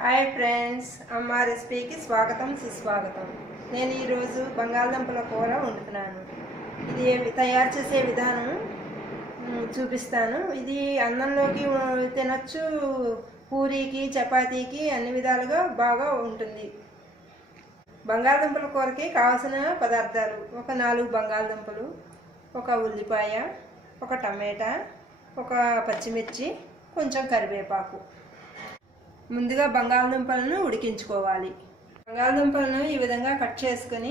Hi friends, అమ్మ రెసిపీకి స్వాగతం సుస్వాగతం. నేను ఈరోజు బంగాళదుంపల కూర వండుతున్నాను. ఇది తయారు చేసే విధానం చూపిస్తాను. ఇది అన్నంలోకి తినచ్చు, పూరీకి చపాతీకి అన్ని విధాలుగా బాగా ఉంటుంది. బంగాళదుంపల కూరకి కావాల్సిన పదార్థాలు: ఒక 4 బంగాళదుంపలు, ఒక ఉల్లిపాయ, ఒక టమాటా, ఒక పచ్చిమిర్చి, కొంచెం కరివేపాకు. ముందుగా బంగాళదుంపలను ఉడికించుకోవాలి. బంగాళదుంపలను ఈ విధంగా కట్ చేసుకొని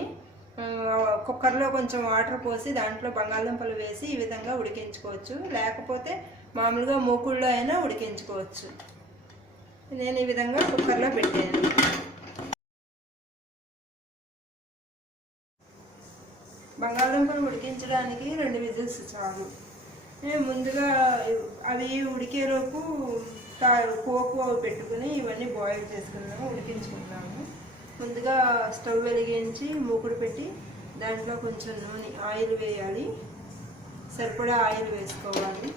కుక్కర్లో కొంచెం వాటర్ పోసి దాంట్లో బంగాళదుంపలు వేసి ఈ విధంగా ఉడికించుకోవచ్చు. లేకపోతే మామూలుగా మూకుళ్ళలో అయినా ఉడికించుకోవచ్చు. నేను ఈ విధంగా కుక్కర్లో పెట్టాను. బంగాళదుంపలు ఉడికించడానికి 2 విజిల్స్ చాలు. ముందుగా అవి ఉడికేలోపు పోపు పెట్టుకుని ఇవన్నీ బాయిల్ చేసుకున్నాము, ఉడికించుకున్నాము. ముందుగా స్టవ్ వెలిగించి మూకుడు పెట్టి దాంట్లో కొంచెం నూనె ఆయిల్ వేయాలి. సరిపడా ఆయిల్ వేసుకోవాలి.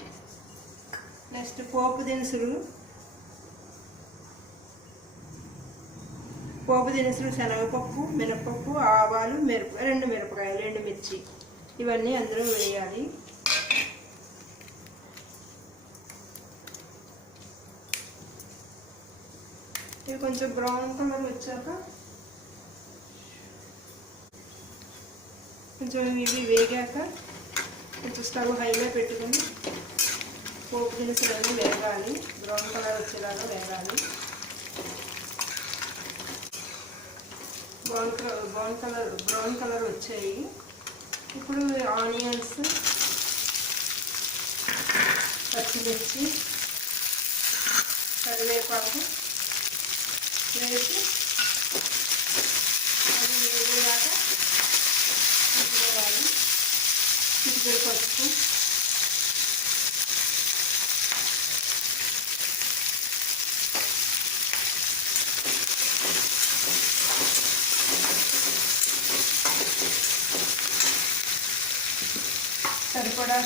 నెక్స్ట్ పోపు దినుసులు శనగపప్పు, మినపప్పు, ఆవాలు, 2 మిరపకాయలు, 2 మిర్చి ఇవన్నీ అందులో వేయాలి. ఇవి కొంచెం బ్రౌన్ కలర్ వచ్చాక కొంచెం ఇవి వేగాక కొంచెం స్టవ్ హైలో పెట్టుకుని పోపు దినుసులన్నీ వేగాలి. బ్రౌన్ కలర్ వచ్చేలాగా వేగాలి. బ్రౌన్ కలర్ వచ్చాయి. ఇప్పుడు ఆనియన్స్, పచ్చిమిర్చి, కరివేపాకు వేసి అది వేగేలాగా పెట్టుకోవాలి. చిటికెడు పసుపు, సరిపడా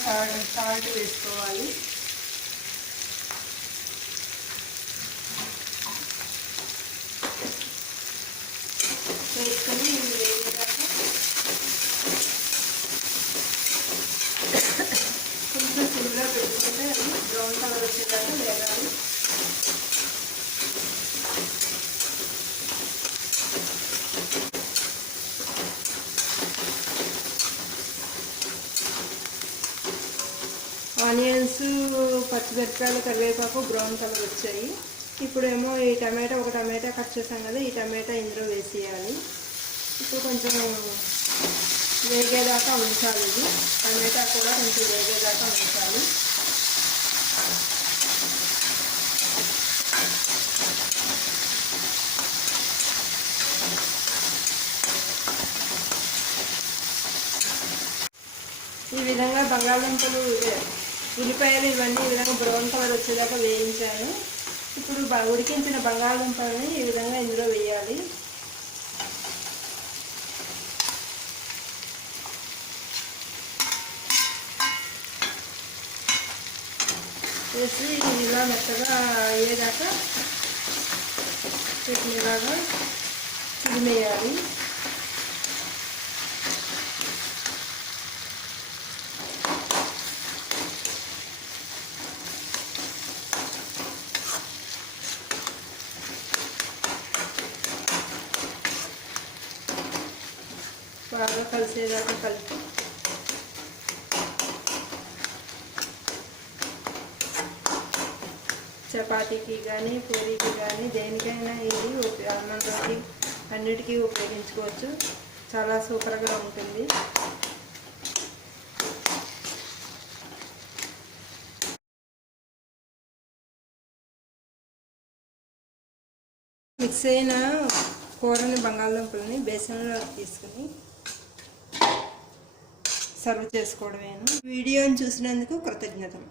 సాల్ట్ వేసుకోవాలి. వేసుకొని వేగేదాకా కొంచెం సిమ్లో పెట్టుకుంటే అది బ్రౌన్ కలర్ వచ్చేదాకా వేగాలి. ఆనియన్స్, పచ్చిమిరపకాయలు, కరివేపాకు బ్రౌన్ కలర్ వచ్చాయి. ఇప్పుడేమో ఈ ఒక టమాటా కట్ చేసాం కదా, ఈ టమాటా ఇందులో వేసేయాలి. ఇప్పుడు కొంచెం వేగేదాకా ఉంచాలి. ఇది టమాటా కూడా కొంచెం వేగేదాకా ఉంచాలి. ఈ విధంగా బంగాళదుంపలు, ఉల్లిపాయలు ఇవన్నీ ఈ విధంగా బ్రౌన్ కలర్ వచ్చేదాకా వేయించాను. ఇప్పుడు ఉడికించిన బంగాళదుంపలని ఈ విధంగా ఇందులో వేయాలి. వేసి ఇలా మెత్తగా అయ్యేదాకా వీటిని ఇలాగా తిరిమేయాలి. బాగా కలిసేదాకా కలిపి చపాతీకి కానీ పూరీకి కానీ దేనికైనా ఇది అన్నంలోకి అన్నిటికీ ఉపయోగించుకోవచ్చు. చాలా సూపర్గా ఉంటుంది. మిక్స్ అయిన కూరని బంగాళదుంపలని బేసన్లో తీసుకుని సర్వ్ చేసుకోవడమేను. వీడియోని చూసినందుకు కృతజ్ఞతలు.